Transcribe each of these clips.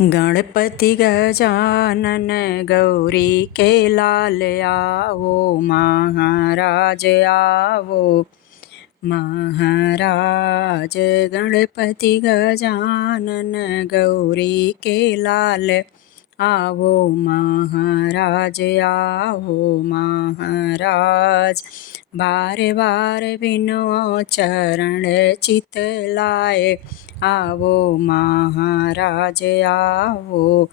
गणपति गजानन गौरी के लाल आवो महाराज आवो। महाराज गणपति गजानन गौरी के लाल आवो महाराज आवो। महाराज बारे बारे बिनो चरण चित लाए आवो महाराज आवो।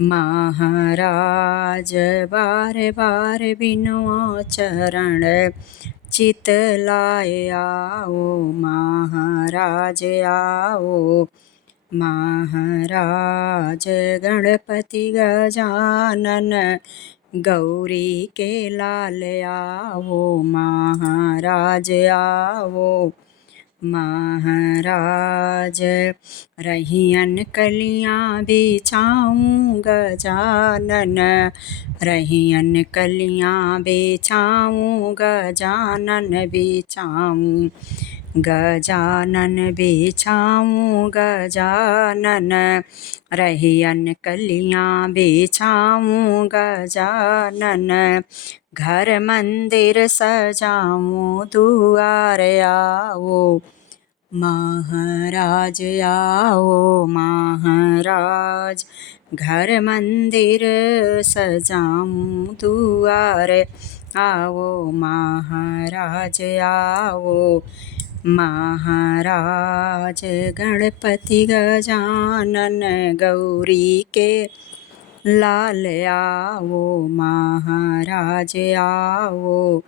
महाराज बारे बारे बिनो चरण चित लाए आओ महाराज आओ। महाराज गणपति गजानन गौरी के लाल आवो महाराज आवो। महाराज रहियन कलियां बिछाऊं गजानन, रहियन कलियां बिछाऊं गजानन बिछाऊं। गजानन बिछाऊं गजानन, रहियन कलियां बिछाऊं गजानन। घर मंदिर सजाऊं दुआर आओ महाराज आओ। महाराज घर मंदिर सजाऊं दुआर आओ महाराज आओ। महाराज गणपति गजानन गौरी के लाल आओ महाराज आओ।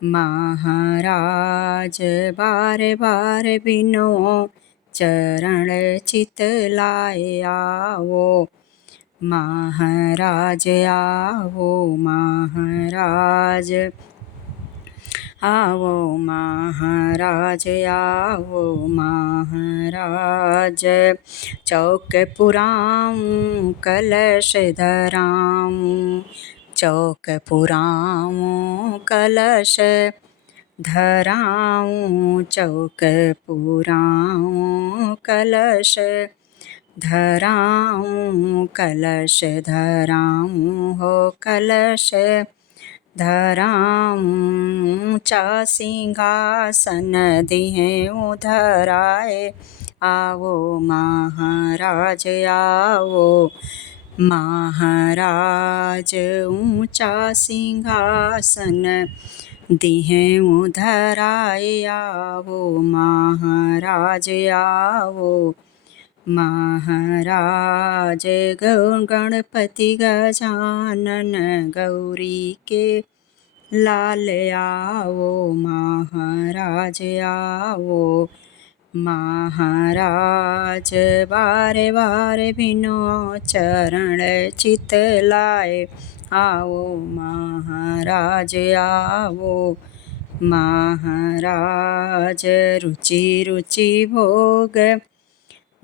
महाराज बारे बारे बिनो चरण चित लाए आओ महाराज आओ। महाराज आओ महाराज आओ। महाराज चौक पुराऊं कलश धराऊं, चौक पुराऊं कलश धराऊं। चौक पुराऊं कलश धराऊं, कलश धराऊं हो कलश धराऊं। चा सिंहासन दिहे उधराए आवो महाराज आओ। महाराज ऊंचा सिंहासन दिहे उधराए आवो महाराज आओ। महाराज गणपति गजानन गौरी के लाल आओ महाराज आओ। महाराज बारे बारे बिनो चरण चित लाए आओ महाराज आओ। महाराज रुचि रुचि भोग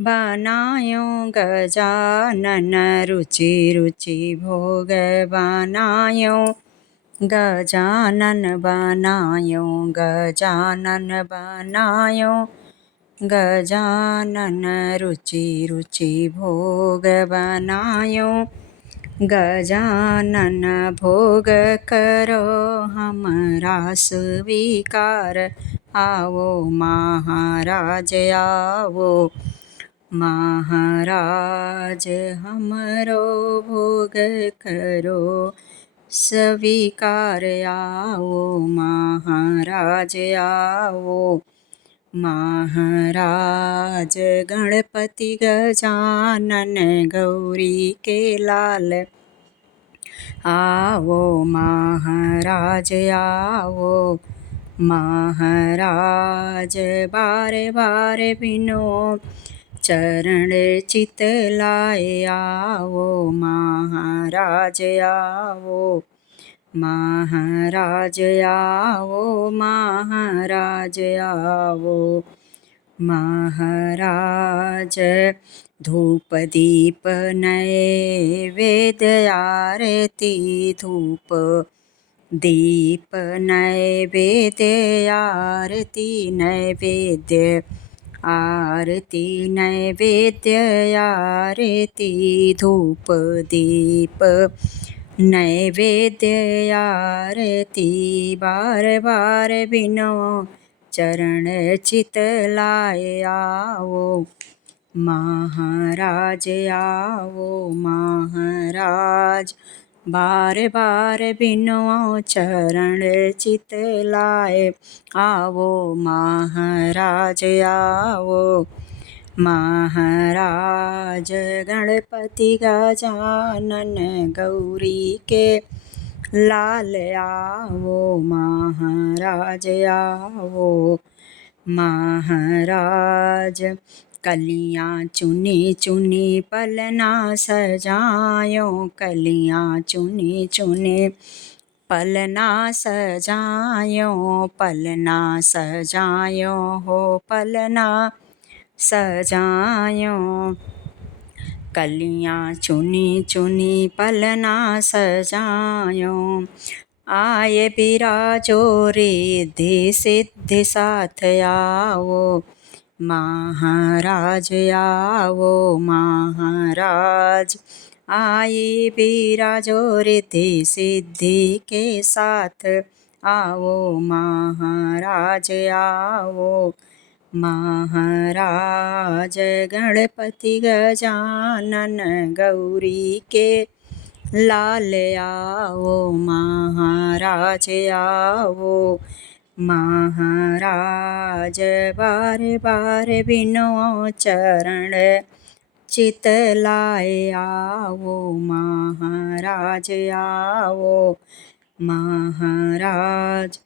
बनायो गजानन, रुचि रुचि भोग बनायो गजानन बनायो। गजानन बनायो गजानन, रुचि रुचि भोग बनायो गजानन। भोग करो हमरा स्वीकार आओ महाराज आओ। महाराज हमरो भोग करो स्वीकार आओ महाराज आओ। महाराज गणपति गजानन गौरी के लाल आओ महाराज आओ। महाराज बारे बारे बिनो चरण चित लाए आओ महाराज आओ। महाराज आओ महाराज आओ। महाराज धूप दीप नैवेद्य आरती, धूप दीप नैवेद्य आरती नैवेद्य आरती नैवेद्य आरती धूप दीप नैवेद्य आरती बार बार बिनो चरण चित लाए आओ महाराज आओ महाराज बार बार बिनो चरण चित लाए आओ महाराज आओ महाराज गणपति गजानन गौरी के लाल आओ महाराज आओ महाराज कलियां चुनी चुनी पलना सजायो कलियां चुनी चुनी पलना सजायो पलना सजायो हो पलना सजायो कलियां चुनी चुनी पलना सजायो आए बिराजो रिद्धि सिद्धि साथ आओ महाराज आओ महाराज आए बिराजो रिद्धि सिद्धि के साथ आओ महाराज आओ महाराज गणपति गजानन गौरी के लाल आओ महाराज आओ महाराज बार बार बिनो चरण चित लाए आओ महाराज आओ महाराज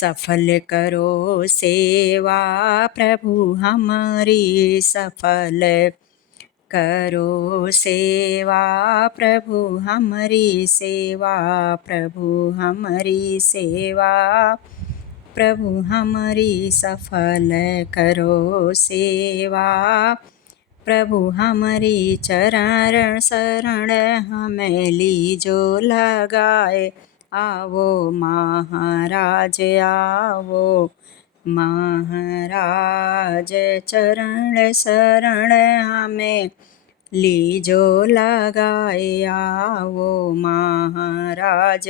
सफल करो सेवा प्रभु हमारी सफल करो सेवा प्रभु हमारी सेवा प्रभु हमारी सेवा प्रभु हमारी सफल करो सेवा प्रभु हमारी चरण शरण हमें लीजो लगाए आओ महाराज आओ महाराज चरण शरण हमें लीजो लगाए आओ महाराज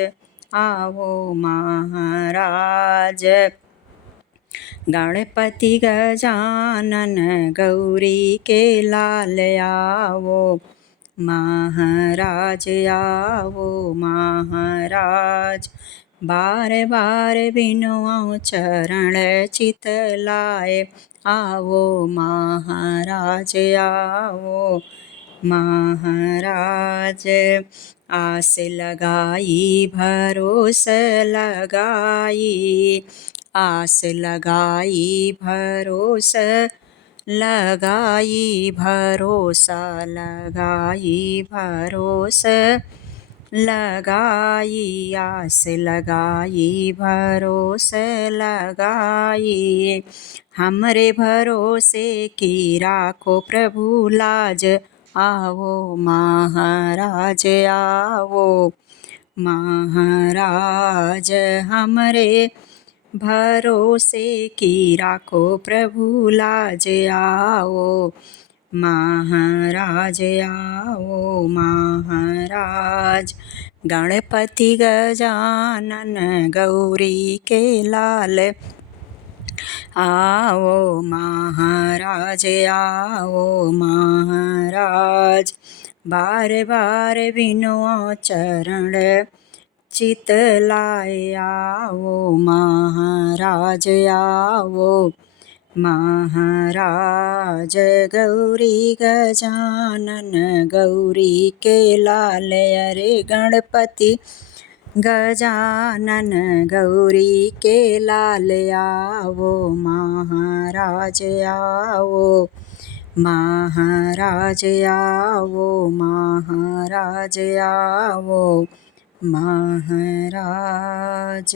आओ महाराज गणपति गजानन गौरी के लाल आओ महाराज आओ महाराज बार बार बिनो चरण चित लाए आओ महाराज आओ महाराज आस लगाई भरोसा लगाई आस लगाई भरोसा लगाई भरोसा लगाई भरोसा लगाई आस लगाई भरोसा लगाई हमरे भरोसे की राखो प्रभु लाज आओ महाराज आओ महाराज हमरे भरोसे की राखो प्रभु लाज आओ महाराज आओ महाराज गणपति गजानन गौरी के लाल आओ महाराज आओ महाराज बार बार बिनो चरण चित लाए आओ महाराज आओ महाराज गौरी गजानन गौरी के लाल अरे गणपति गजानन गौरी के लाल आओ महाराज आओ महाराज आओ महाराज आओ महाराज।